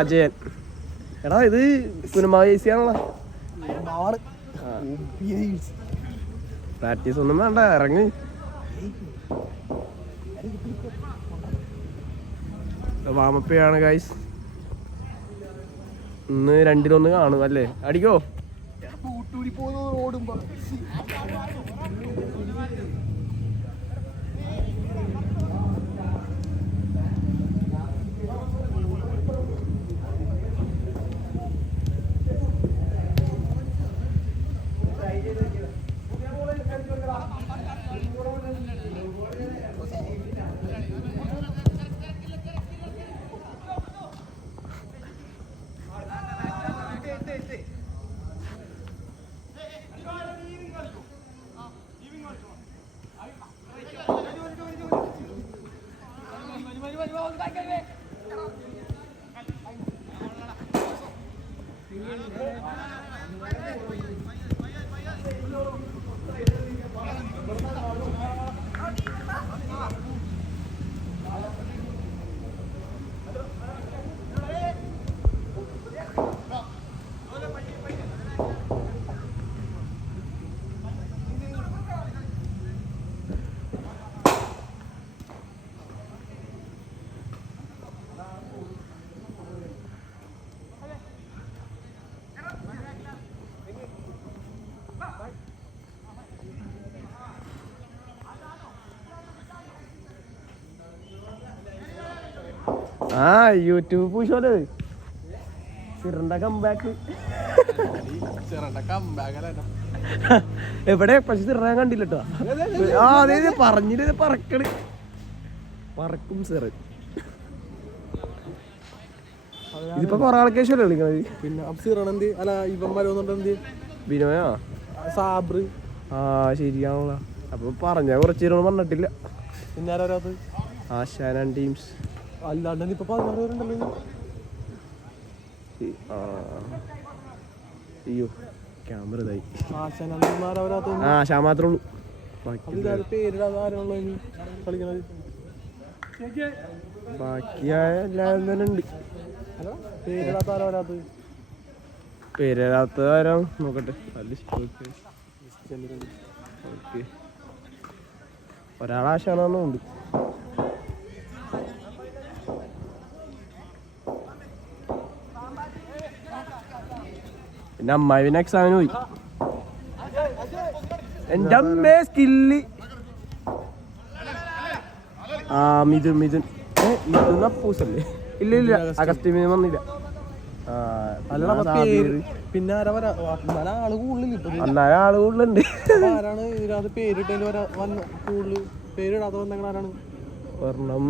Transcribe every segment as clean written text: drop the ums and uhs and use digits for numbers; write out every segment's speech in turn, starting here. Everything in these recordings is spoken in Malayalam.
അജയൻ എടാ ഇത് കുനുമാവ് ഏസി ആണല്ലോ. പ്രാക്ടീസ് ഒന്നും വേണ്ട, ഇറങ്ങി. വാമപ്പയാണ് ഗൈസ്. ഇന്ന് 2-1 കാണും അല്ലേ? അടിക്കോ? ആ യൂട്യൂബ് പൂശോല് സിറിന്റെ കംബാക്ക് എവിടെ പക്ഷെ സിറാൻ കണ്ടില്ലട്ടോ. ആ അതെ പറഞ്ഞിട്ട് പറക്കണ് പറക്കും സിറ്. ഇതിപ്പോ കൊറേ ആൾക്കേശല്ലേ കളിക്കണത്. പിന്നെ ബിനോയാ സാബ്ര്. ആ ശരിയാണല്ലോ. അപ്പൊ പറഞ്ഞ കുറച്ച് പേരൊന്നും പറഞ്ഞിട്ടില്ല. പിന്നെ ആരാത് ആശാൻ ടീംസ് അല്ലാണ്ട് ഇപ്പൊ 16 പേരുണ്ടല്ലോ. അയ്യോ ക്യാമറ ഇതായി. ആശാ മാത്രമേ ഉള്ളൂ. ബാക്കിയായ എല്ലാവരും തന്നെ ഉണ്ട്. പേരാത്ത ആരാ നോക്കട്ടെ. ഒരാളാശാനുണ്ട്. പിന്നെ അമ്മായി പിന്നെ എക്സാമിന് പോയി. എന്റെ അമ്മേ സ്കില്ല്. ആ മിഥുൻ മിഥുൻ അപ്പൂസല്ലേ? ഇല്ല ഇല്ല അഗസ്റ്റ് മിഥുൻ വന്നില്ല. പിന്നെ ആള് കൂടുതലുണ്ട്. ആരാണ് പേരിട്ടതിൽ കൂടുതൽ പേരിടാത്ത ബന്ധങ്ങൾ ആരാണ്? ഒരെണ്ണം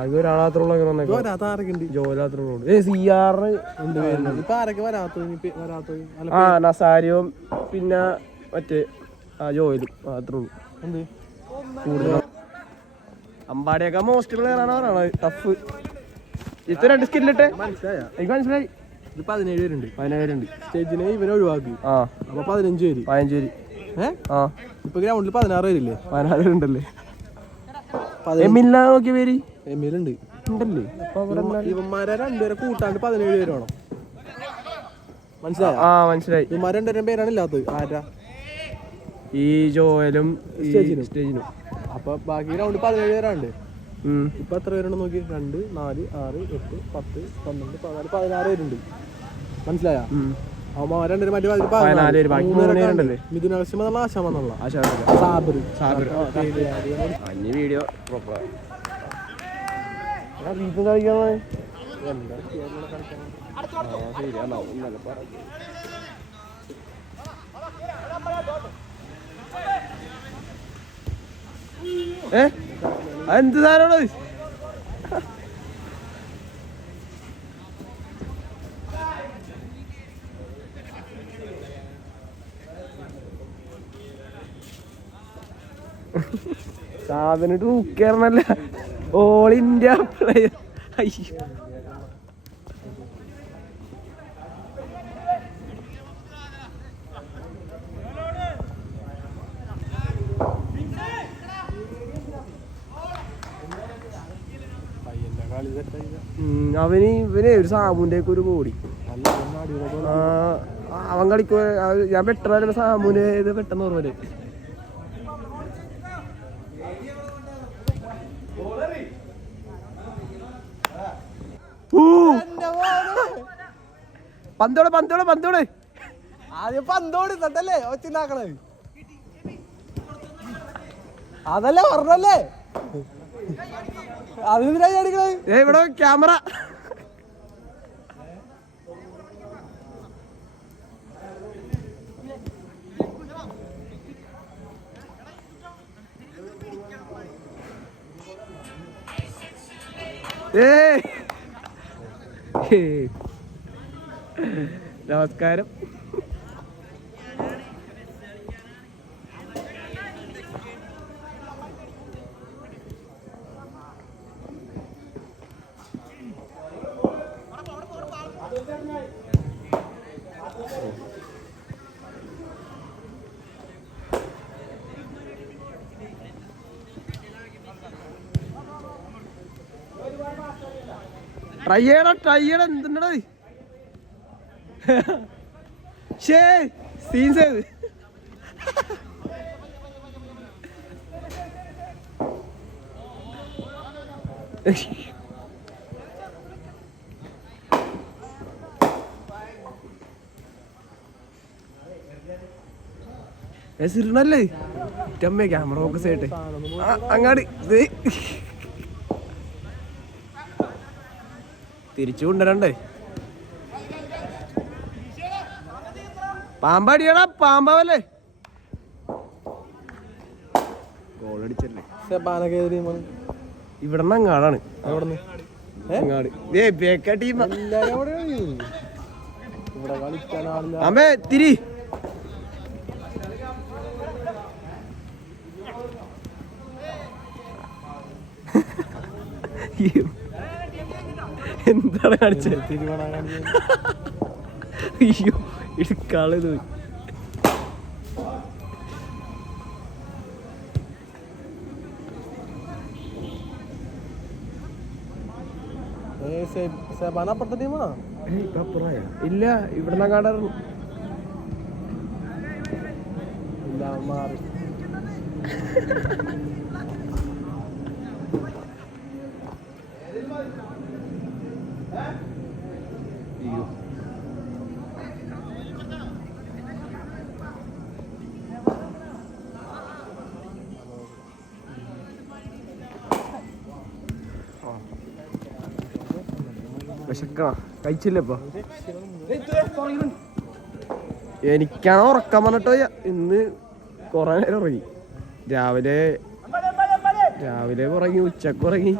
ആകെ ഒരാളാത്തുള്ള നസാരിയോ പിന്നെ മറ്റേ ജോയിലും മാത്രമേ ഉള്ളൂ. കൂടുതലും അമ്പാടിയൊക്കെ മോസ്റ്റ് പ്ലെയർ ആണ് പറയണത്. ടഫ്. ഇത്ര 2 സ്കില്ലിട്ടെ എനിക്ക് മനസ്സിലായി. 17 പേരുണ്ട്. 17 പേരുണ്ട്. സ്റ്റേജിനെ ഇവനെ ഒഴിവാക്കി. ആ അപ്പൊ 15 പേര്. 15 പേര്. ആ ഇപ്പൊ ഗ്രൗണ്ടിൽ 16 പേരില്ലേ? 16 പേരുണ്ടല്ലേ. എമില്ല നോക്കിയ പേര് എമിലുണ്ട് ഉണ്ടല്ലേ. ഇവന്മാരെ 2 പേരെ കൂട്ടാണ്ട് 17 പേര് വേണം. മനസ്സിലായി? ആ മനസ്സിലായി. ഇവന്മാരെ 2 പേരാണ് ഇല്ലാത്തത്. ആരാ? ഈ ജോയലും സ്റ്റേജിനും. അപ്പൊ ബാക്കി ഗ്രൗണ്ട് 17 പേരാണ്ട്. ഇപ്പൊ എത്ര പേരുണ്ട് നോക്കി? 2, 4, 6, 8, 10, 12, 14, 16 പേരുണ്ട്. മനസ്സിലായ? അപ്പൊ 2 പേര് മറ്റേ മിഥുനാവശ്യം ആശാമെന്നുള്ള സാബിർ. വീഡിയോ എന്ത് സാധനമാണ്? സാധനം തൂക്കേറണല്ല, ഓൾ ഇന്ത്യ പ്ലെയർ. അയ്യോ ഇവനെ ഒരു സാമൂന്റെ ഒക്കെ ഒരു ബോഡി. അവൻ കളിക്കോ, ഞാൻ പെട്ടെന്ന് സാമൂന് ഇത് പെട്ടെന്ന് ഓർമ്മ. പന്തോട് പന്തോട് പന്തോട് ആദ്യം പന്തോട് തട്ടല്ലേ ഒച്ചുണ്ടാക്കണേ. അതല്ലേ പറഞ്ഞല്ലേ അതിനായി അടിക്കണേ. ഇവിടെ ക്യാമറ. നമസ്കാരം. ട്രൈ ചെയ്യണം എന്തുണ്ടോ സീൻസ് ഏത് സിറിനല്ലേ ചമ്മ ക്യാമറ ഫോക്കസ് ആയിട്ട് അങ്ങാടി തിരിച്ചു കൊണ്ടുവരണ്ടേ. പാമ്പടിയടാ, പാമ്പാവല്ലേ. ഗോളടിച്ചല്ലേ. ഇവിടെ നിന്ന് അങ്ങാടാണ്. അങ്ങാട് ടീം അമ്മേ തിരി. എന്താണ് കാണിച്ചത്? അയ്യോ ഇടുക്കാളത് പോയി. ഇല്ല ഇവിടെ കാണാറുണ്ട്. വിശക്കണം, കഴിച്ചില്ലപ്പോ. എനിക്കാണ് ഉറക്കം വന്നിട്ടോ. ഇന്ന് കൊറേ നേരം ഉറങ്ങി. രാവിലെ ഉറങ്ങി, ഉച്ചക്ക് ഉറങ്ങി.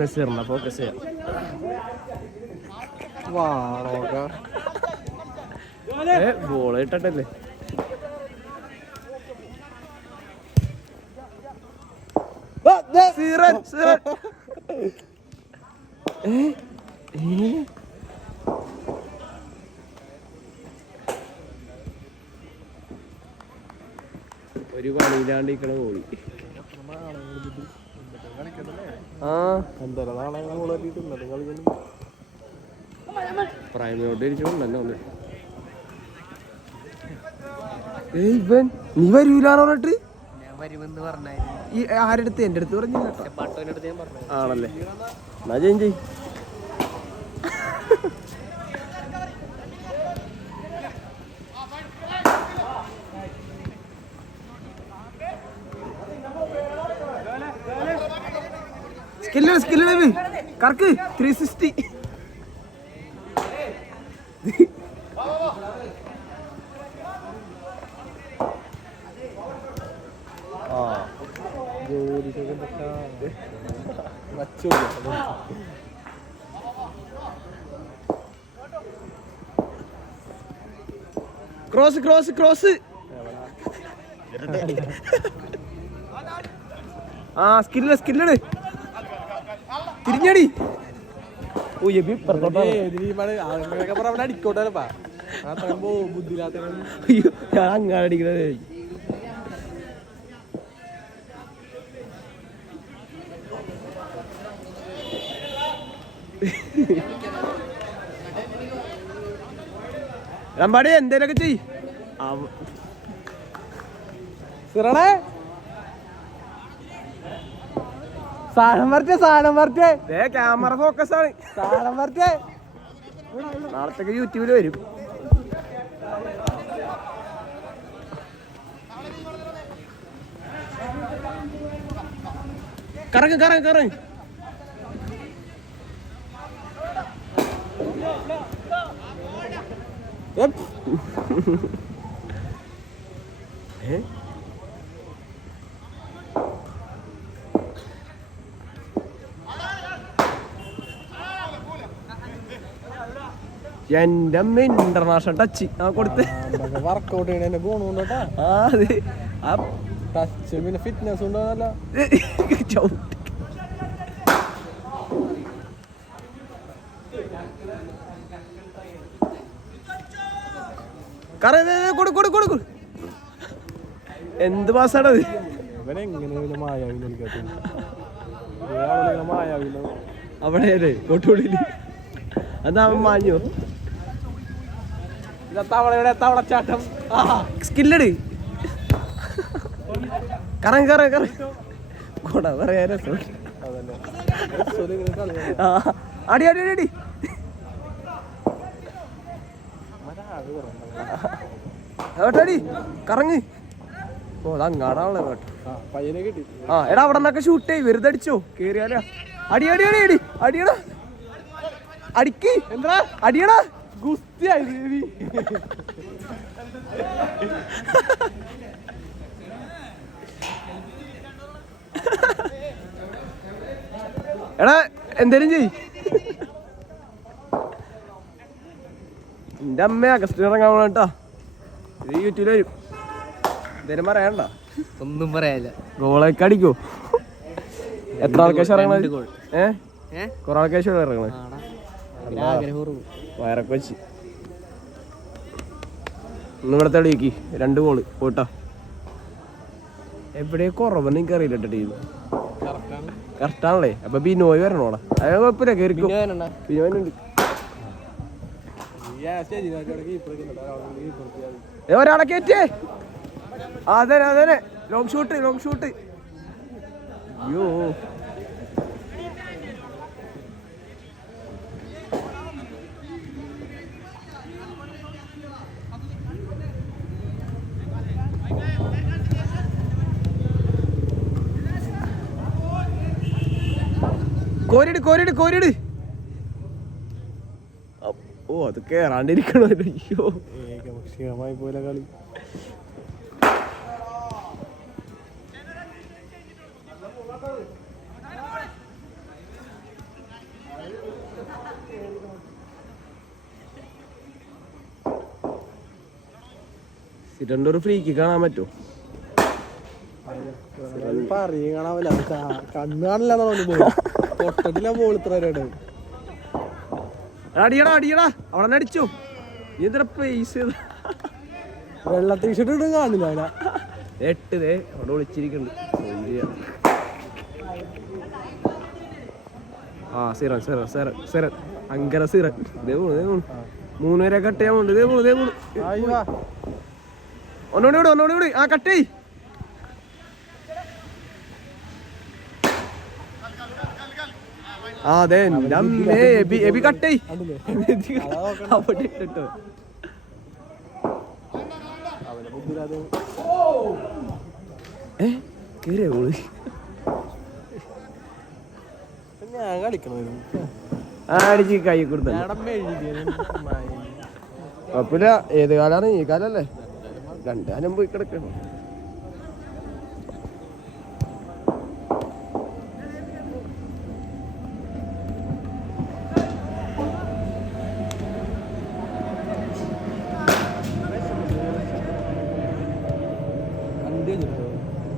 മെസ്സിറിന ഫോക്കസ് ചെയ്യാം. ബോള് ഇട്ടല്ലേ. ഒരു പണിയിലാണ്ടിരിക്കണ പോയി. പ്രൈമിലോട്ട് ഇരിച്ചുകൊണ്ടല്ലോ. ഇവൻ നീ വരൂലാന്ന് പറഞ്ഞിട്ട് ഈ ആരെടുത്ത് എന്റെ അടുത്ത് പറഞ്ഞില്ല. ആണല്ലേ, എന്നാ ചേഞ്ച്. സ്കില്ല് കറക്ക് 360. ആ വച്ചു ക്രോസ് ക്രോസ് ക്രോസ്. ആ സ്കില്ല് സ്കില്ല് തിരിഞ്ഞടി. ഓ എബി അടിക്കോട്ടല്ലപ്പാ ബുദ്ധിയില്ലാത്ത അയ്യോ ഞാൻ അങ്ങനെ അടിക്കണത്. രമ്പാടി എന്തേലൊക്കെ ചെയ്. സിറണേ സാധനം വരച്ചേ ക്യാമറ ഫോക്കസ് ആണ്. സാധനം വരച്ചേ. നാളത്തേക്ക് യൂട്യൂബിൽ വരും. കറങ്ങ് കറങ്ങ് കറങ്ങ്. എന്റെ അമ്മ ഇന്റർനാഷണൽ ടച്ച് ആ കൊടുത്ത് വർക്കൗട്ട് ചെയ്യണ ഗുണമുണ്ടോട്ടാ. ആ അത് ആ ടച്ച് പിന്നെ ഫിറ്റ്നസ് ഉണ്ടോന്നല്ല. കൊടു എന്ത് പാസ്സാണത്. ഇവനെങ്ങനെ മായാവില്ല അവിടെ കൊട്ടുള്ളില് അതാ മാഞ്ഞോ. തവളച്ചാട്ടം സ്കില്ലട് കറങ്ങ് കറങ്ങ് കറങ്ങ്. കൊട പറയാ രസം. അടി അടി അടി. കേട്ടോടി കറങ്ങ്. ഓ അതങ്ങാടാണല്ലോ കേട്ടോ. പയ്യനെ കിട്ടി. ആ എടാ അവിടെ നിന്നൊക്കെ ഷൂട്ട് ചെയ്യ്. വെറുതെ അടിച്ചോ കേറിയാലോ. അടി അടി അടി അടി അടിയടാ അടിക്ക്. എന്താ അടിയടാ ഗുസ്തിയായി. എടാ എന്തേലും ചെയ്. എന്റെ അമ്മ അഗസ്റ്റ് ഇറങ്ങാൻ പോണ കേട്ടാ. ഇത് യൂട്യൂബിൽ വരും. എന്തേലും പറയണ്ട. ഒന്നും പറയാനില്ല. ഗോളൊക്കെ അടിക്കോ. എത്ര ആൾക്കാശ് ഇറങ്ങണത്? കൊറേ ആൾക്കാശ് ഇറങ്ങണത്. വയറൊക്കെ വെച്ച് ഒന്ന് ഇവിടത്തെ അടിക്ക് 2 ഗോള് പോട്ടാ. എവിടെ കുറവെന്ന് എനിക്കറിയില്ല കേട്ടോ. ടീം കറക്റ്റാണല്ലേ. അപ്പൊ ബിനോയ് വരണോടാ. അത് കുഴപ്പമില്ല കേറിക്കോ. ബിനോയിനുണ്ട്. ഒരാളെ കയറ്റേ. അതെ അതെ ലോങ് ഷൂട്ട് ലോങ് ഷൂട്ട്. അയ്യോ കോരിട് കോരിട് കോരിട്. ഓ അത് കേറാണ്ടിരിക്കണോ. അയ്യോ ക്ഷീണമായി പോലെ കളി. സിരന്റെ ഒരു ഫ്രീക്ക് കാണാൻ പറ്റുമോ? കാണാവില്ല. കണ്ണ് കാണില്ല. പൊട്ടത്തില്ല ബോൾ ഇത്ര വരെ. അടിയടാ അടിയടാ അവിടെ അടിച്ചോ. നീ എന്തിനാ പൈസ വെള്ള ടീഷർട്ട് ഇടും കാണില്ല. അവിടെ 8 അവിടെ വിളിച്ചിരിക്കുന്നുണ്ട്. ആ സിറൻ സിറൻ സിറൻ സിറൻ അങ്കര സിറൻ. 3 പേരെ കട്ട് ചെയ്യാൻ പോണ്ട്. ഒന്നോടി ആ കട്ട് ചെയ്. അതെ എബി കട്ട് ചെയ്. അവിടെ ഇട്ടോ. കേറിയ ഗോള്. ഞാൻ കളിക്കണ അടിച്ച് കൈ കൊടുത്ത കുഴപ്പമില്ല. ഏത് കാലാണ്? ഈ കാലല്ലേ. 2 കാലം പോയി കിടക്കണം.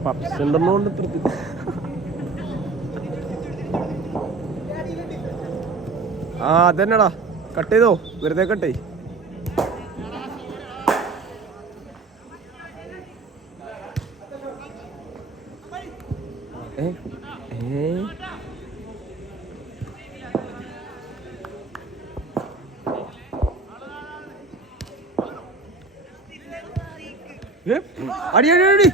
പപ്സ് ഉണ്ടെന്നുകൊണ്ട് തൃപ്തി. ആ അതന്നെടാ, കട്ട് ചെയ്തോ, വെറുതെ കട്ടേ. അടി അടി അടി.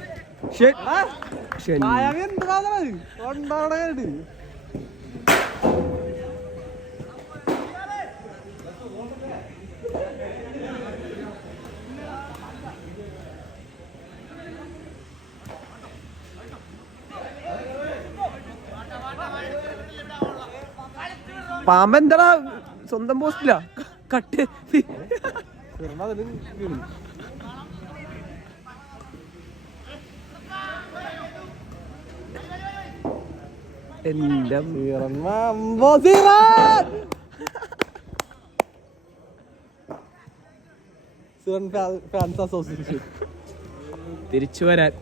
പാമ്പെന്താടാ സ്വന്തം പോസ്റ്റിലാ കട്ട്. എന്റെ ഫാൻസ് അസോസിയേഷൻ തിരിച്ചു വരാൻ.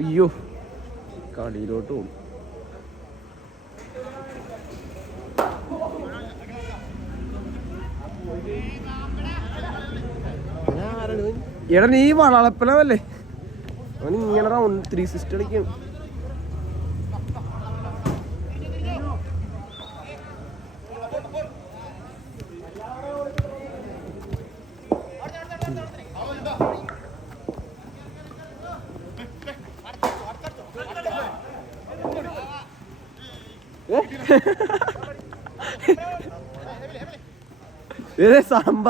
അയ്യോ, കളിയിലോട്ട് പോകും. എടാ നീ വളളപ്പനല്ലേ, അവൻ ഇങ്ങനെ റൗണ്ട് 360 കളിക്കും. സാമ്പ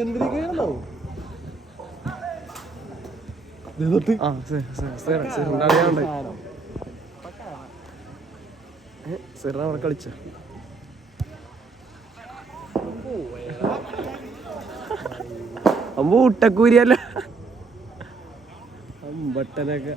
എന്തിനൊക്കെയാണോ അവിടെ കളിച്ച അമ്പ ഊട്ടക്കൂരിയല്ല അമ്പട്ടനൊക്കെ.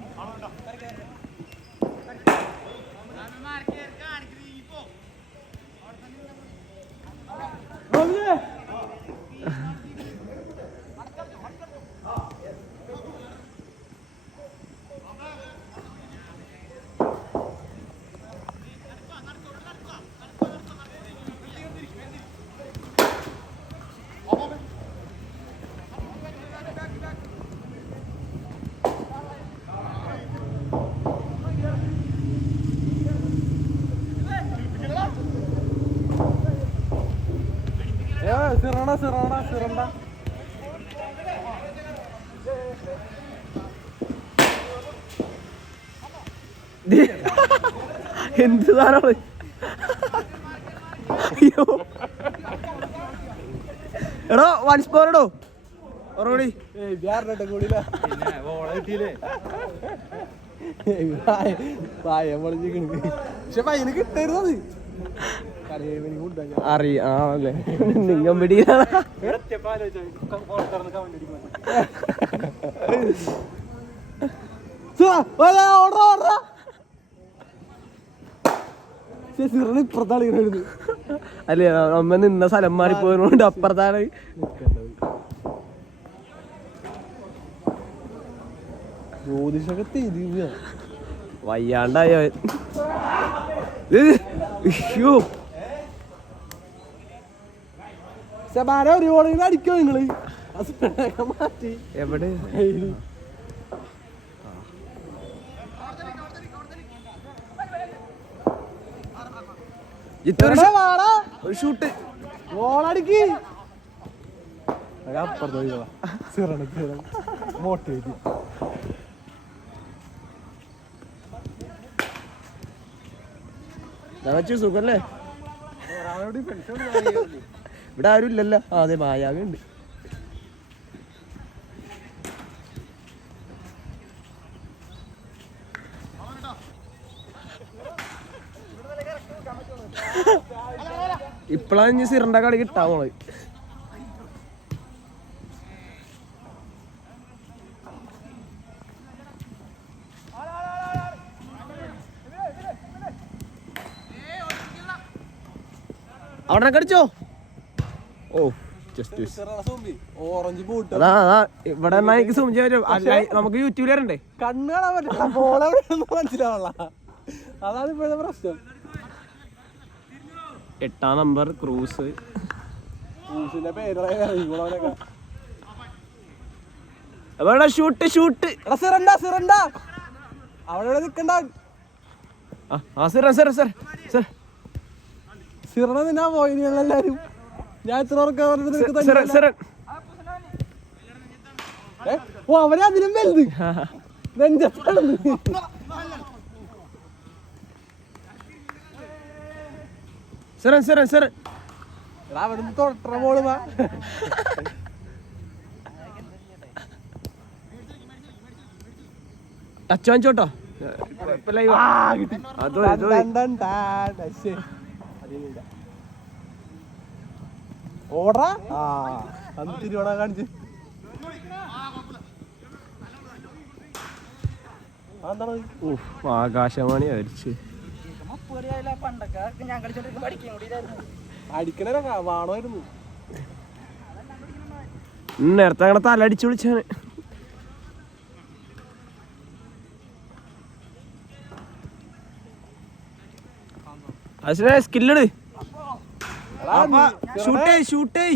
എന്ത് സാധനമാണ്? അയ്യോ എടോ വൺസ് പോരടോ ഓർമ്മടി പക്ഷെ പയ്യന് കിട്ടരുത്. അറിയാല്ലേ നിങ്ങ പിടിയാണ്. അല്ലേ നമ്മ നിന്ന സ്ഥലം മാറിപ്പോയതുകൊണ്ട് അപ്പുറത്താണ്. ജ്യോതിഷകത്ത് വയ്യാണ്ടായോ ഒരു ഓളിങ്ങനെ അടിക്കോ നിങ്ങള് മാറ്റി എവിടെ? ഒരു ഷൂട്ട് ഓളടിക്ക് അപ്പുറത്ത് മോട്ടേറ്റ് സുഖല്ലേ? ഇവിടെ ആരും ഇല്ലല്ലോ. അതെ മായാവി ഉണ്ട്. ഇപ്പഴാണ് ഇനി സിറിന്റെ കളി കിട്ടാ മോള്. അവിടെ കടിച്ചോ. ഓ ജസ്റ്റ് ഓറഞ്ച് ബൂട്ട് അതാ ഇവിടെ എനിക്ക് സൂം ചെയ്യാൻ പറ്റും. നമുക്ക് യൂട്യൂബിൽ വരണ്ടേ. കണ്ണ് കാണാൻ പറ്റില്ല, ബോൾ മനസ്സിലാവള്ള. അതാണ് ഇപ്പോഴത്തെ പ്രശ്നം. 8-ാം നമ്പർ ക്രൂസ്. ക്രൂസിന്റെ പേരൊക്കെ ഷൂട്ട് ഷൂട്ട് സിറണ്ട അവിടെ നിക്കണ്ട. സിറണ നിന്നാ പോയി എല്ലാരും. ഞാൻ ഇത്ര ഓ അവരെ അതിലും വലുത് അവിടുന്ന് തൊട്ട ബോള് ടച്ച് വാങ്ങിച്ചോട്ടോ. ഓടാ തിരുവണ കാണിച്ച് ആകാശവാണി അരിച്ച് അടിക്കണ വാണമായിരുന്നു. നേരത്തെ അങ്ങനെ തലടിച്ചു വിളിച്ചാണ്. അതിനെ സ്കില്ലിട്. ഷൂട്ടേ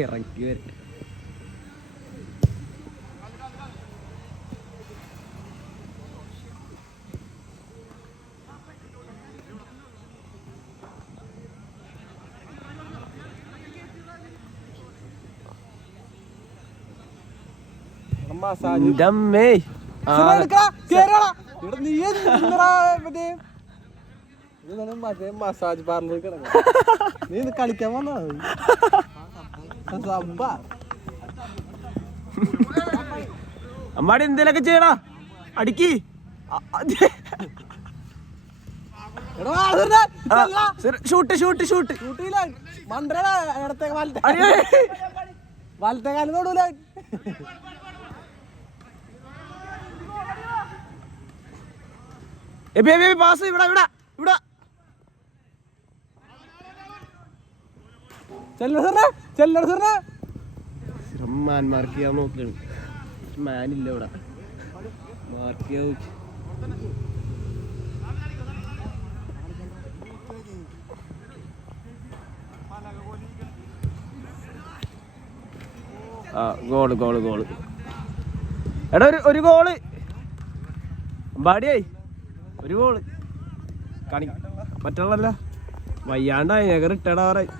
ഇറക്കി വരും. മസാജ് പാർലർ നീ കളിക്കാൻ വന്നാ അമ്മാടി എന്തേലൊക്കെ ചെയ്യടാ. അടിക്ക് ഷൂട്ട് വലത്തെ കാലം തൊടൂല. പാസ് ഇവിടെ മാർക്ക് ചെയ്യാൻ നോക്കുകയാണ്. മാനില്ല ഇവിടെ. മാർക്ക് ചെയ്യാൻ ഗോള് എടാ ഒരു ഗോള് ബാടിയായി. ഒരു ഗോള് കാണി പറ്റുള്ളല്ല. വയ്യാണ്ടായി ഞങ്ങൾ റിട്ടേർഡാറായി.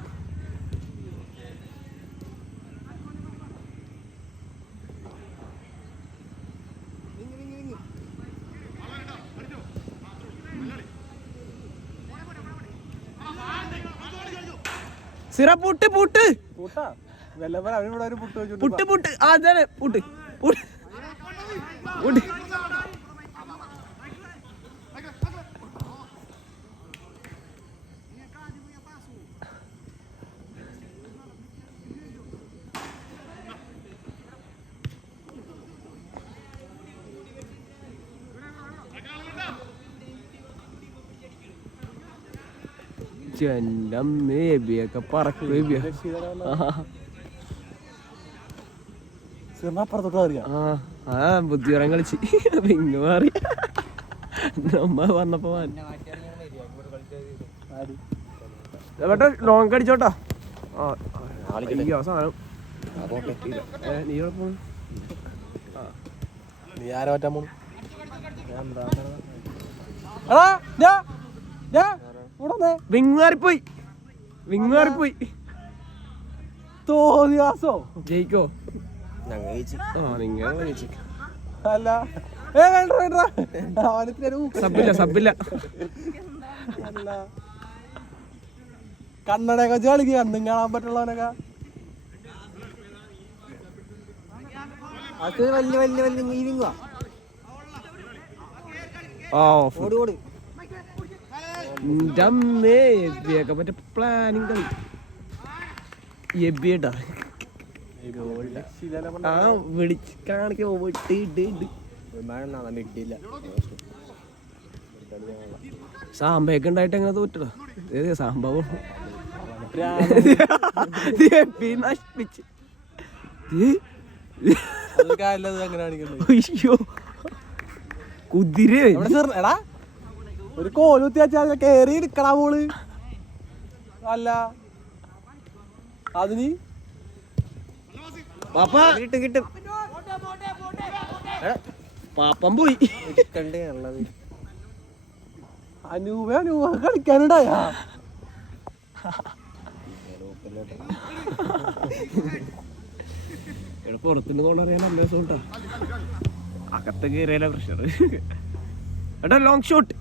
സിറ പുട്ട് അതെ പുട്ട് ഒക്കെ പറക്കുക. ബുദ്ധിപരം കളിച്ച് ഇങ്ങ് മാറി. നമ്മ വന്നപ്പോ ലോങ് അടിച്ചോട്ടാ. സാധനം നീ ആരെ പറ്റാൻ പോണു? വിങ്ങാറിപ്പോയി തോന്നിയാസോ. ജയിക്കോ? അല്ല സബില്ല കണ്ണടയൊക്കെ വെച്ച് കളിക്കുക. കണ്ണും കാണാൻ പറ്റുള്ളവനൊക്കെ അത് വലിയ മറ്റേ പ്ലാനിങ് കളി എബിയേട്ടാ. ആ വിളിച്ച് കാണിക്കോ സാമ്പയൊക്കെ ഉണ്ടായിട്ട് എങ്ങനെ തോറ്റടാ സംഭവം നശിപ്പിച്ച് അയ്യോ കുതിര എടാ ഒരു കോലുത്തി വെച്ചാൽ കേറി എടുക്കണ മോള് അല്ല അതിന് പാപ്പ കിട്ടും കിട്ടും പാപ്പം പോയി അനൂപ കളിക്കാനുണ്ടായ പുറത്തുനിന്ന് കൊണ്ടറിയാൻ നല്ല രസം കേട്ടാ അകത്ത് കയറിയാലോ പ്രഷർ എടാ ലോങ് ഷോട്ട്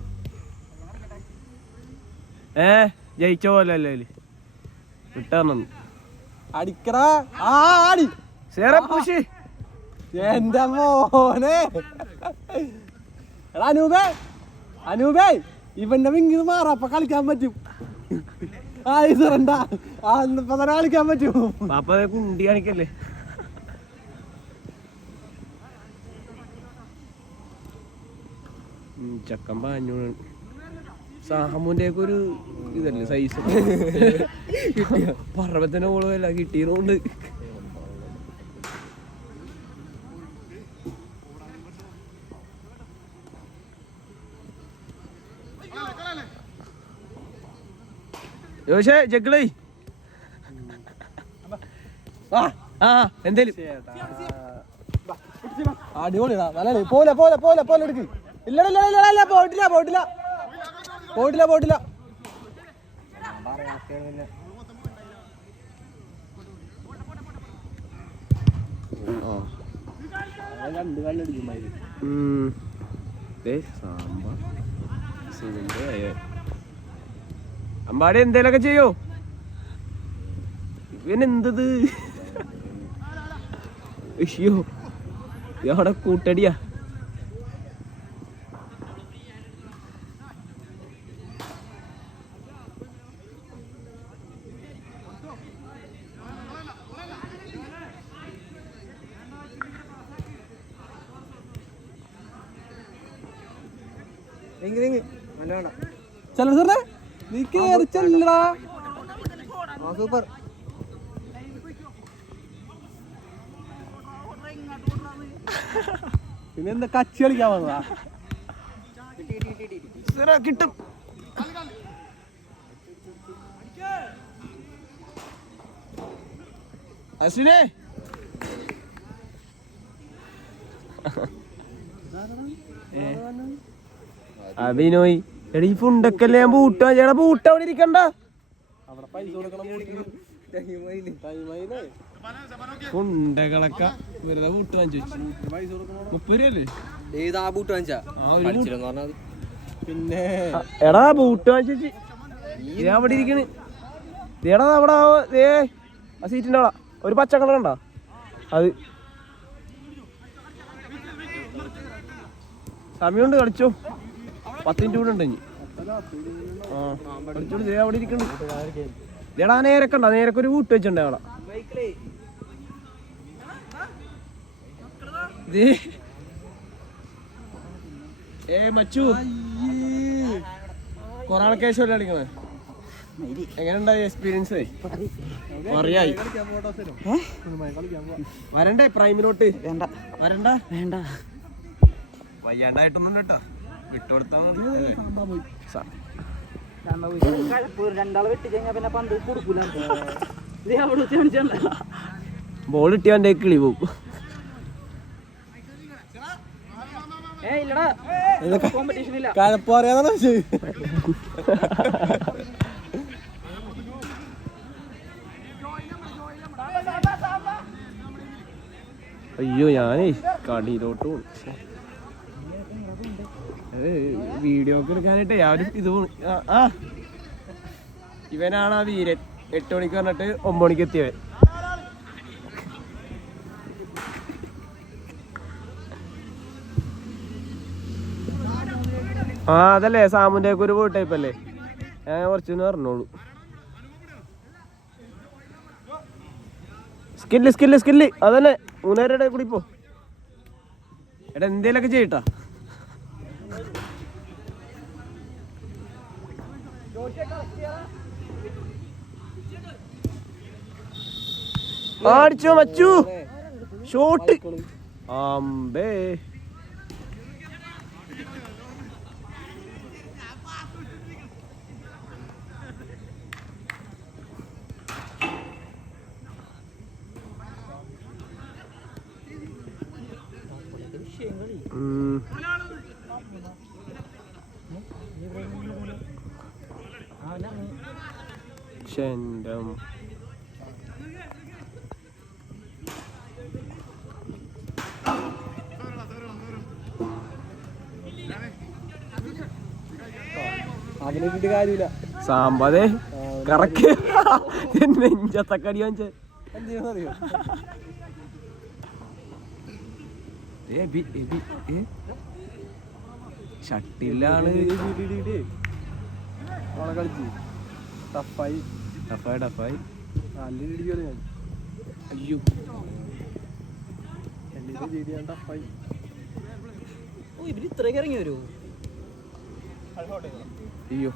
ജയിച്ച പോലെ അല്ലേ വിട്ടാന്നു അടിക്കടാ ആടി പൂശി എന്റെ മോനെ എടാ അനൂപേ ഇവന്റെ വിങ്ങിന്ന് മാറാപ്പ കളിക്കാൻ പറ്റും കളിക്കാൻ പറ്റും പാപ്പ കുണ്ടി കാണിക്കല്ലേ ചക്കൻ പാഞ്ഞു സാഹമുന്റെ ഒക്കെ ഒരു ഇതല്ലേ സൈസ് പറമ്പത്തിന് ഓളല്ല കിട്ടിയതുകൊണ്ട് ജഗ്ലേ എന്തേലും അടിപൊളിയാ നല്ല പോലെ പോലെ പോലെ പോലെ എടുക്ക് ഇല്ല പോയിട്ടില്ല അമ്പാടി എന്തേലൊക്കെ ചെയ്യോ ഇവനെന്തത് അയ്യോ അവിടെ കൂട്ടടിയാ ചെല്ലടാ നീ കേറി ചെല്ലടാ സൂപ്പർ പിന്നെ എന്താ കച്ചി കളിക്കാൻ വന്നതാ കിട്ടും അശ്വിനെ അഭിനോയ് എടീ ഫുണ്ടൊക്കെല്ലേ ഞാൻ ബൂട്ടാ ചേട്ടാ ബൂട്ട് അവിടെ ഇരിക്കണ്ട ഫുണ്ടകളൊക്കെ വെറുതെ ബൂട്ട് വാങ്ങിച്ചു 30 രൂപയല്ലേ പിന്നെ എടാ ബൂട്ട് വാങ്ങിച്ചു അവിടെ ഇരിക്കണ് എടാ അവിടെ ആ സീറ്റിന്റെ അവിടെ ഒരു പച്ച കളർ ഉണ്ടോ അത് സമയമുണ്ട് കളിച്ചോ 10 മിനിറ്റ് കൂടെ ഉണ്ട് ഇനി കളിച്ചോട് അവിടെ ഇരിക്കണ്ട് എടാ നേരൊക്കെ ഉണ്ടോ നേരൊക്കെ ഒരു ബൂട്ട് വെച്ചിട്ടുണ്ട് അവിടെ മച്ചു കൊറേ ആൾക്കേശല്ലേ കളിക്കണേ എങ്ങനെയുണ്ടായി എക്സ്പീരിയൻസ് പറയായി വരണ്ടേ പ്രൈമിലോട്ട് വരണ്ട വയ്യാണ്ടായിട്ടൊന്നും കേട്ടോ വിട്ടുകൊടുത്താൽ ബോൾ കിട്ടിയാ എന്റെ കിളി പോകും കഴപ്പറിയാന്നാ അയ്യോ ഞാനേ കടിയിലോട്ട് വീഡിയോ ഒക്കെ എടുക്കാനായിട്ട് ഞാനും ഇത് ഇവനാണ് ആ വീരൻ 8 മണിക്ക് പറഞ്ഞിട്ട് 9 മണിക്ക് എത്തിയവൻ അതല്ലേ സാമുന്റെ ഒക്കെ ഒരു ടൈപ്പ് അല്ലേ ഞാൻ കുറച്ചൊന്ന് പറഞ്ഞോളൂ സ്കില്ല് അതന്നെ 3000 കൂടി പോ. എടാ എന്തേലൊക്കെ ചെയ്യട്ടാ. അടിച്ചോ മച്ചു ഷോട്ട് അമ്പേ. ശെന്റം അതിലിട്ട് കാര്യമില്ല. സാമ്പതേ കറക്ക് നെഞ്ചത്തക്കടി വാങ്ങിച്ച എന്തിനാണെന്നറിയോ? ഷട്ടിലാണ് കളിച്ച് ടഫായി നല്ല ഇടിക്കോ ഞാൻ. അയ്യോ ടഫായി. ഇവര് ഇത്രയൊക്കെ ഇറങ്ങി വരുമോ? അയ്യോ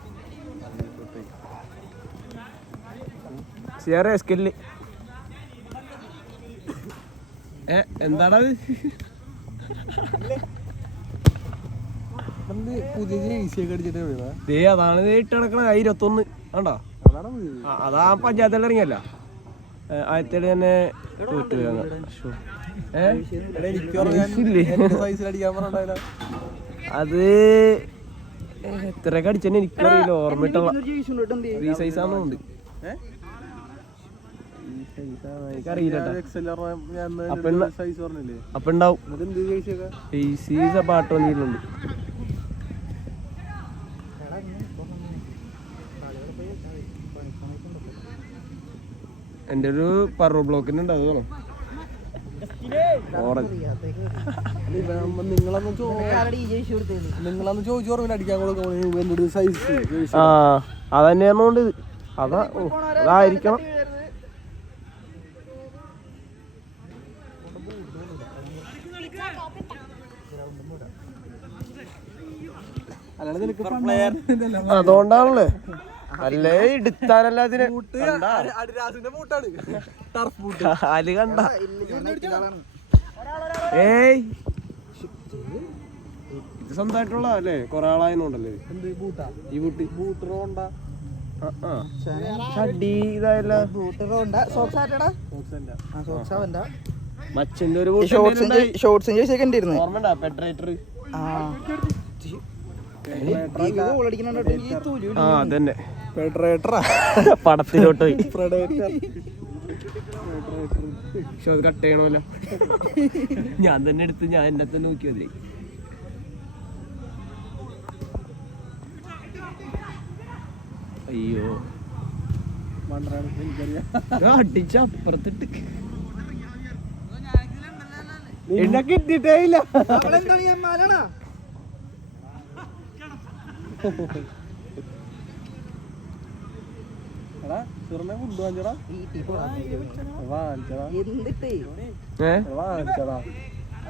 സിയറേ സ്കില്ല് എന്താണത്? പുതിയ ജേഴ്സിയൊക്കെ അടിച്ചിട്ട് അതാണ് ഇട്ട് നടക്കണ 21 കണ്ടോ? അതാ പഞ്ചായത്തിൽ ഇറങ്ങിയല്ല 1000 തന്നെ അത് എത്രയൊക്കെ അടിച്ചെന്നെ എനിക്കറിയില്ല, ഓർമ്മയിട്ടുള്ള സൈസാന്നുണ്ട്. എനിക്കറിയില്ല അപ്പൊ ഉണ്ടാവും. പാട്ട് വന്നിട്ടുണ്ട്. എന്റെ ഒരു പറവൂർ ബ്ലോക്കിന് ഉണ്ട്, അത് വേണം. നിങ്ങളന്ന് ചോദിച്ചു ഓർമ്മ അടിക്കാൻ കൊടുക്കും സൈസ്. ആ അതന്നെയാണോണ്ട് അതായിരിക്കണം. അതുകൊണ്ടാണല്ലേ അല്ലേ എടുത്താനല്ലാതിന് അല് കണ്ട. ഏയ് ഇത് സ്വന്തമായിട്ടുള്ള അല്ലേ? കൊറേ ആളായതുകൊണ്ടല്ലേ ഈ ബൂട്ട്. ഷഡ്ഡി ഇതായല്ല മച്ചിന്റെ ഒരു ഓർമ്മ പെട്രേറ്റർ. അതന്നെ പടത്തിലോട്ട് പോയി. പക്ഷെ അത് കട്ട് ചെയ്യണമല്ലോ. ഞാൻ തന്നെ എടുത്ത് ഞാൻ എന്നെ തന്നെ നോക്കിയത്. അയ്യോ അടിച്ച അപ്പുറത്തിട്ട് എന്നെ കിട്ടിട്ടേ ഇല്ല.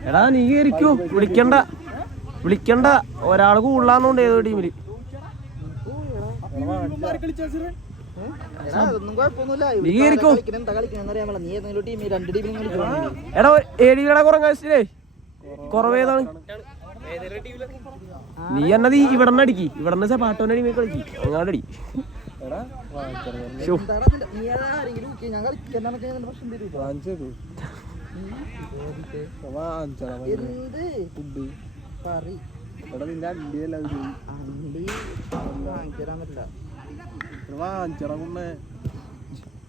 എടാ നീ കേറിക്കോ, വിളിക്കണ്ട ഒരാള് കൂടുതലാന്നുണ്ട് ഏതോ ടീമില്. എടാ ഏടികളെ കുറങ്ങാ കുറവേതാണ്. നീ എന്നത് ഇവിടെ നിന്ന് അടിക്കി, ഇവിടെ നിന്ന് പാട്ടോന്റെ അടിമ കളിക്കി അങ്ങാണ്ട് അടി.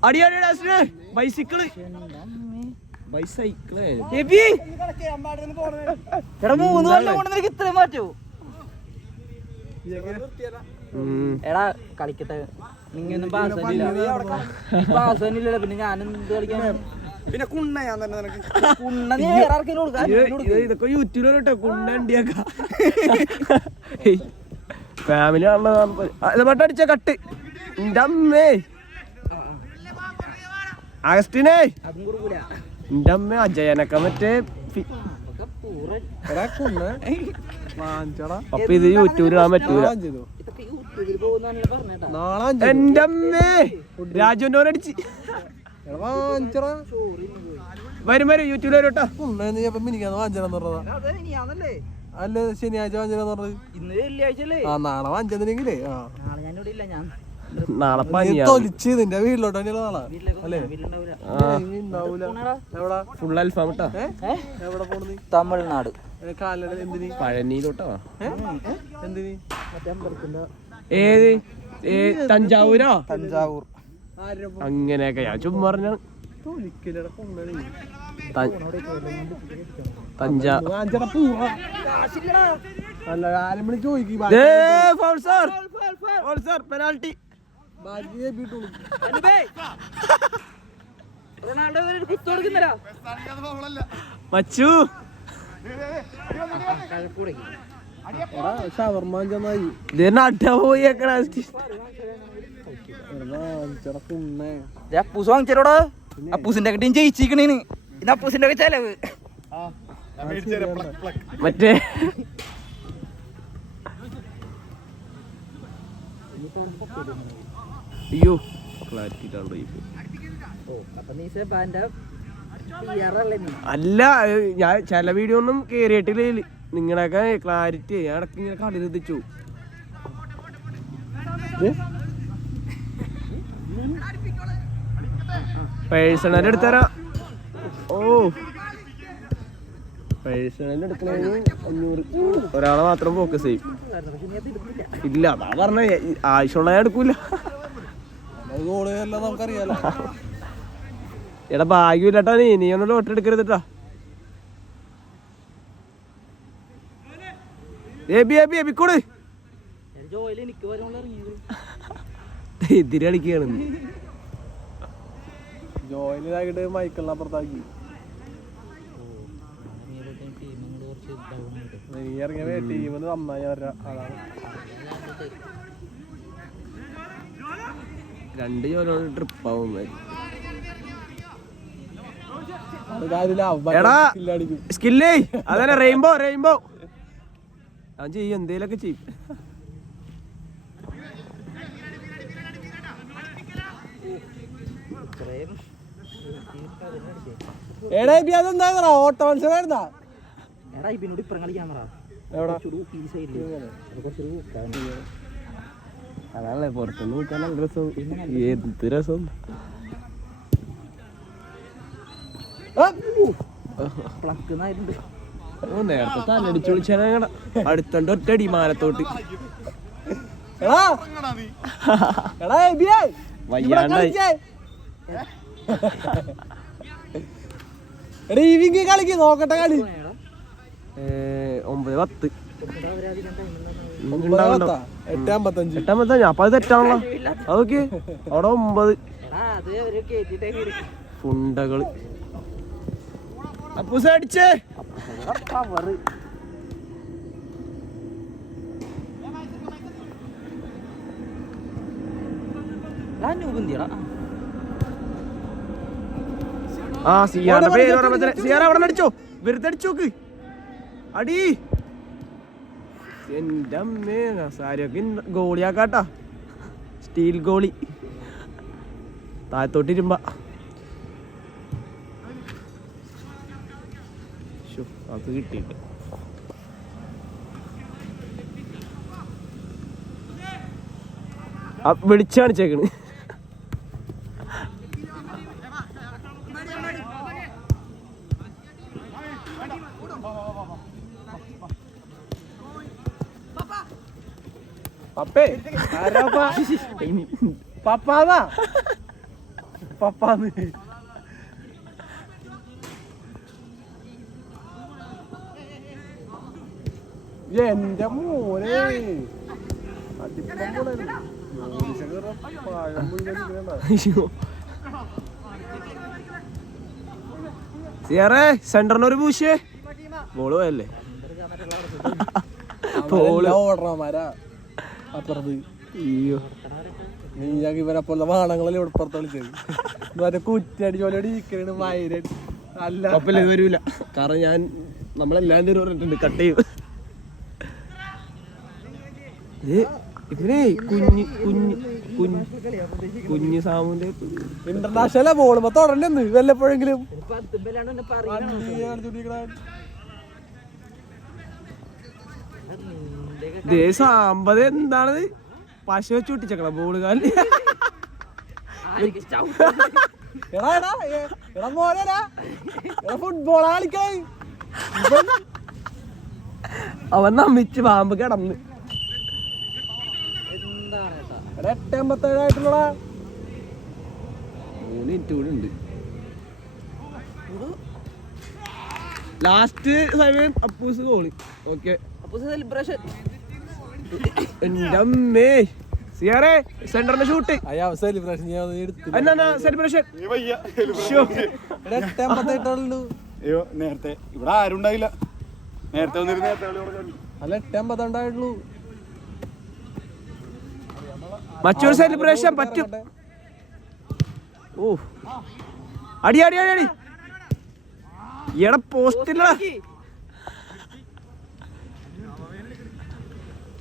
അടി ബൈസിക്കിള് എടാ 3 കൊല്ലം കൊണ്ട് നിനക്ക് ഇത്രയും മാറ്റോ? എടാ കളിക്കട്ടെ, നിങ്ങൊന്നും പാസല്ല. പിന്നെ ഞാനെന്ത് കളിക്കാൻ? പിന്നെ കുണ്ണ ഞാൻ തന്നെ നിനക്ക് കുണ്ണ നീ വേറെ ആർക്കെങ്കിലും കൊടുക്കാം. ഇതൊക്കെ യൂട്യൂബിലോട്ടോ കുണ്ണണ്ടിയാക്ക ഫാമിലി ആണല്ലോ. അടിച്ച കട്ട് എന്റെ അമ്മേ അഗസ്റ്റിനെ അതും കൊടുക്കൂല. എന്റെ അമ്മ അജയനൊക്കെ മറ്റേ ഒക്കെ പൂറൻ. എടാ കുണ്ണ വാങ്ങിച്ചടാ. അപ്പൊ ഇത് യൂട്യൂബിൽ ഇടാൻ പറ്റൂല. ചെയ്തു ഇതൊക്കെ യൂട്യൂബിൽ പോകുന്നതാണല്ലോ പറഞ്ഞേട്ടാ. നാളെ എന്റെ അമ്മേ രാജുവിന്റെ അടിച്ച് വാങ്ങിച്ചടാ. വരും യൂട്യൂബിൽ വരും കേട്ടോ. കുണ്ണ നീ അപ്പൊ മിനിക്കാന്ന് വാങ്ങിച്ചെന്ന് പറഞ്ഞതാ. അതെ ഇനിയാന്നല്ലേ. അല്ല ശനിയാഴ്ച വാങ്ങിച്ചെന്ന് പറഞ്ഞത്. ഇന്ന് വെള്ളിയാഴ്ചല്ലേ. ആ നാളെ വാങ്ങിച്ചെന്നെങ്കിലേ നാളെ ഞാനിവിടെ ഇല്ല. ഞാൻ നാളെ നീ പനിയാ തൊലിച്ച് നിന്റെ വീട്ടിലോട്ട് തന്നെയല്ലേ നാളെ. വീട്ടിലേക്ക് അല്ലേ? വീട്ടിലുണ്ടാവില്ല. നീ ഉണ്ടാവൂല. എവിടാ ഫുൾ അൽഫാം കേട്ടാ. എവിടെ പോണു നീ? തമിഴ്നാട്. കാലട എന്തിന്? പഴനിയിലോട്ടോ. എന്തിന്? മറ്റേ അമ്പലത്തിന്റെ ഏത് തഞ്ചാവൂരോ? തഞ്ചാവൂർ. അങ്ങനെയൊക്കെ ഞാൻ ചുമ്മാ പറഞ്ഞ തൊലിക്കലടാ കുണ്ണ നീ. തഞ്ചാവൂർ. വാങ്ങിച്ചടാ പൂവാ. അല്ല ആലമണി ചോദിക്കും പെനാൽറ്റി. റൊണാൾഡോ ഒരു കുത്തു കൊടുക്കുന്നരാ. മച്ചു ഷവർമ്മ ചെന്നായി പോയേക്കണ. കുണ്ണേ. അപ്പൂസ് വാങ്ങിച്ചോടാ. അപ്പൂസിന്റെ ഒക്കെ ജയിച്ചിക്കണേന്. ഇത് അപ്പൂസിന്റെ ഒക്കെ ചെലവ്. മറ്റേ അയ്യോ അല്ല ഞാൻ ചില വീഡിയോ ഒന്നും കേറിയിട്ടില്ല. നിങ്ങളൊക്കെ ക്ലാരിറ്റി ഞാൻ ഇടയ്ക്ക് ഇങ്ങനെ കണ്ടിരുത്തിച്ചു. പേഴ്സണൽ എടുത്തരാ. ഓ പേഴ്സണൽ എടുക്കണേന് 500. ഒരാളെ മാത്രം ഫോക്കസ് ചെയ്യും. ഇല്ല അതാ പറഞ്ഞ ആവശ്യമുള്ള ഞാൻ എടുക്കൂല. നമുക്കറിയാലോ. എടാ ഭാഗ്യമില്ലട്ടാ. നീ ഒന്ന് ലോട്ടറി എടുക്കരുതട്ടാ. എബിക്കൂട് എതിര് കളിക്കുകയാണ്. ജോയിലാക്കിട്ട് മൈക്കിളിനെ അപ്പുറത്താക്കി. നീ ഇറങ്ങിയ ടീമിന് നന്നായി വരാ. അതാണ് 2 ജോലി ട്രിപ്പാവും. എടാ സ്കില്ലേ അതന്നെ റെയിൻബോ ഞാൻ ചെയ്യും. എന്തേലൊക്കെ ചെയ്യും. അതെന്താ ഓട്ടോ മത്സരമായിരുന്നാ? എടാ ഇപ്പിനോട് ഇപ്പുറം കളിക്കാൻ പറ. അതാണല്ലേ പുറത്തുനിന്ന് നോക്കാൻ നല്ല രസം. എന്ത് രസം. നേരത്തെ തലടിച്ചു വിളിച്ചാൽ അടുത്തണ്ട് ഒറ്റടി മാനത്തോട്ട് വയ്യാണ്ടായി. കളിക്ക് നോക്കട്ടെ കളി. 9:10. 8:55. അപ്പൊ അത് തെറ്റാണല്ലോ. അതൊക്കെ അവിടെ 9 ഫുണ്ടകള്. അപ്പൂസ അടിച്ചേ. ആ സിയാന്റെ പേര് സിയാറ അവിടെ അടിച്ചോ. വെറുതെ അടിച്ചോക്ക് അടി. എന്റെ അമ്മേ സാരിയൊക്കെ ഗോളിയാക്കാട്ടാ. Steel goalie താഴത്തോട്ടിരുമ്പ. അത് കിട്ടിയിട്ട് വിളിച്ചു കാണിച്ചേക്കണ്. പപ്പേ പപ്പാന്നാ പപ്പാന്ന്. എന്റെ മോനെ സിയാറേ സെന്ററിനൊരു പൂശേ. ബോള് പോയല്ലേ. ഓടണമാരാ അപ്പുറത്ത്. നീ ഇവരെപ്പോലെ വാണങ്ങളല്ലേ ഇവിടെ പുറത്ത് കളിച്ചത്. മറ്റേ കുറ്റിയടിച്ചോലോട് ഇരിക്കണ മൈരൻ അല്ല കുഴപ്പമില്ല, ഇത് വരൂല. കാരണം ഞാൻ നമ്മളെല്ലാം തരും പറഞ്ഞിട്ടുണ്ട്, കട്ട് ചെയ്യും. ഇവനെ കുഞ്ഞു സാമുന്റെ ഇന്റർനാഷണൽ ബോളുമ്പോ തുടങ്ങി വല്ലപ്പോഴെങ്കിലും സാമ്പത് എന്താണ് പശ വെച്ച് ഒട്ടിച്ചേക്കണം ബോള് കാലിൽ. ഫുട്ബോൾ കളിക്കാൻ അവൻ നമ്മിച്ച് പാമ്പ് കിടന്ന് 8:57 ആയിട്ടുള്ളടാ. 3 മിനിറ്റ് കൂടെ ഉണ്ട്. ലാസ്റ്റ് സമയം അപ്പൂസ് ഗോള്. Okay, celebration. എന്റെ അമ്മേ സിയാറേ സെന്ററിന്റെ ഷൂട്ട്. സെലിബ്രേഷൻ എന്നാ സെലിബ്രേഷൻ? 8:58 അയ്യോ, നേരത്തെ ഇവിടെ ആരും ഉണ്ടായില്ല. നേരത്തെ അല്ല 8:52 മറ്റൊരു സെലിബ്രേഷൻ പറ്റും. ഓ, അടി അടി അടി അടി എടാ പോസ്റ്റില്ല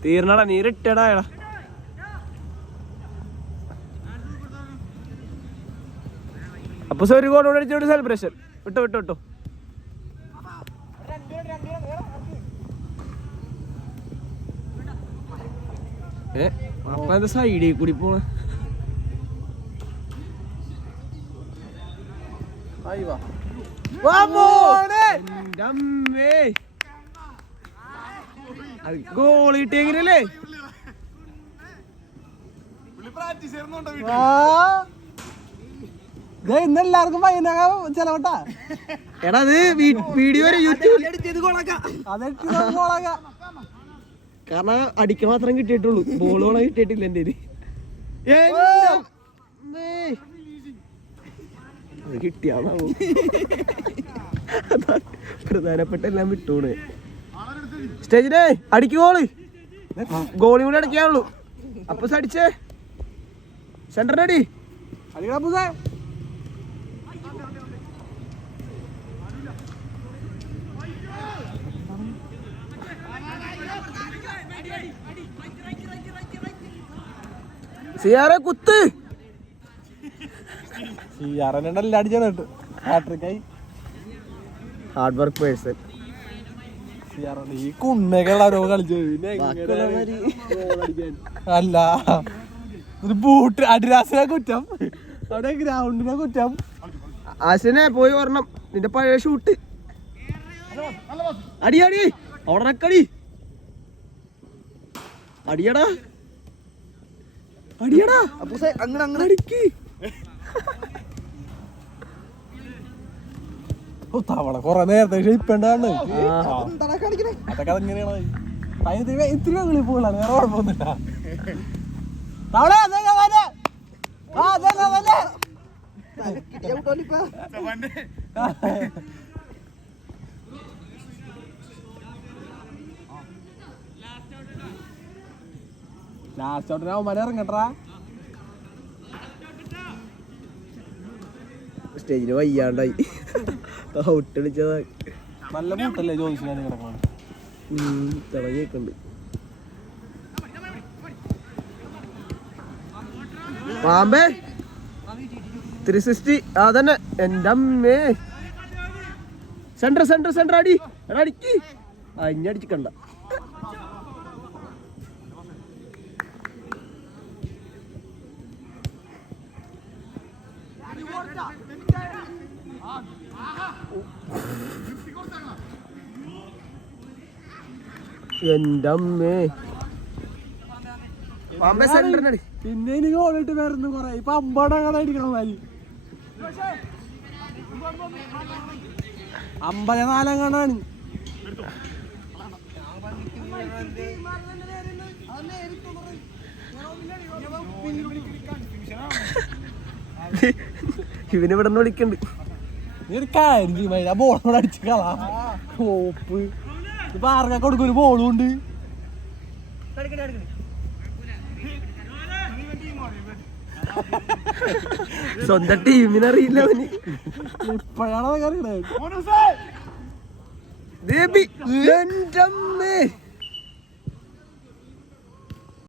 തീർന്നടാ, നീരിട്ടടാ എടാ. അപ്പൊ ഒരു ഗോൾ അടിച്ചോണ്ട് സെലിബ്രേഷൻ വിട്ടോ വിട്ടോ വിട്ടോ. അപ്പൊ എന്താ സൈഡിൽ കൂടി പോണ? ഗോൾ കിട്ടിയെങ്കിലല്ലേ ഇന്നെല്ലാവർക്കും വൈകുന്നേരം ചെലവട്ടാ. എടാ അത് വീഡിയോ യൂട്യൂബിൽ കാരണം അടിക്കാൻ മാത്രം കിട്ടിയിട്ടുള്ളൂ, ബോളോളം കിട്ടിയിട്ടില്ല എന്റെ കിട്ടിയാണോ പ്രധാനപ്പെട്ട എല്ലാം വിട്ടോണ്. സ്റ്റേജിനെ അടിക്കോള്, ഗോളി കൂടെ അടിക്കാനുള്ളൂ. അപ്പൊ അടിച്ചേ സെന്ററിനടി അടിക്കടാ പൂസേ. സിയാറെ കുത്ത്. സിയാറെല്ലാം അടിച്ചാണ് കേട്ടോ. ഹാട്രിക്കായി ഹാർഡ് വർക്ക് പേഴ്സൺ. ഈ കുണ്ണകളാരോ കളിച്ചത് അല്ല, ഒരു ബൂട്ട് അഡിഡാസിനെ കുറ്റം, അവിടെ ഗ്രൗണ്ടിനെ കുറ്റം. ആശനെ പോയി വരണം, നിന്റെ പഴയ ഷൂട്ട്. അടി അടി ഉടനക്കടി അടിയടാ അടിയടാ അങ്ങനെ അടിക്ക്. തവള കൊറേ നേരത്തെ ഷെയ്പ്പേണ്ടാണ്. അതൊക്കെ അതെങ്ങനെയാണ് ഇത്തിരി വെള്ളി പോകല, വേറെ കുഴപ്പമൊന്നുമില്ല. തവള ലാസ്റ്റോട്ട് അവന്മാരെ ഇറങ്ങട്ടാ. സ്റ്റേജിന് വയ്യാണ്ടായി ഔട്ട് കളിച്ചതാ. നല്ല ബൂട്ടല്ലേ ചോദിച്ചാൽ കിടക്കണം. തിളങ്ങിയൊക്കെയുണ്ട്. പാമ്പേ 360 അതന്നെ. എൻ്റെ അമ്മേ സെന്റർ സെന്റർ സെന്റർ അടി എടാ അടിക്ക്. അടിച്ചിക്കണ്ട. എൻ്റെ അമ്മേ പാമ്പേ സെന്ററിനടി. പിന്നെ എനിക്ക് ഗോളിട്ട് വരുന്നു കൊറേ. ഇപ്പൊ 50 അടിക്കണം. 54 ഇവന് ഇവിടെ നിന്ന് വിളിക്കണ്ട്. ഒരു കാര്യം ചെയ്യ, ബോളോട് അടിച്ച് കളാ. കോപ്പ് ഇപ്പൊ ആർക്കാ കൊടുക്കും, ഒരു ബോളും ഉണ്ട്. സ്വന്തം ടീമിനറിയില്ല അവന്. ഇപ്പോഴാണ് അതൊക്കെ അറിയണത്. ബേബി, എൻ്റെ അമ്മേ.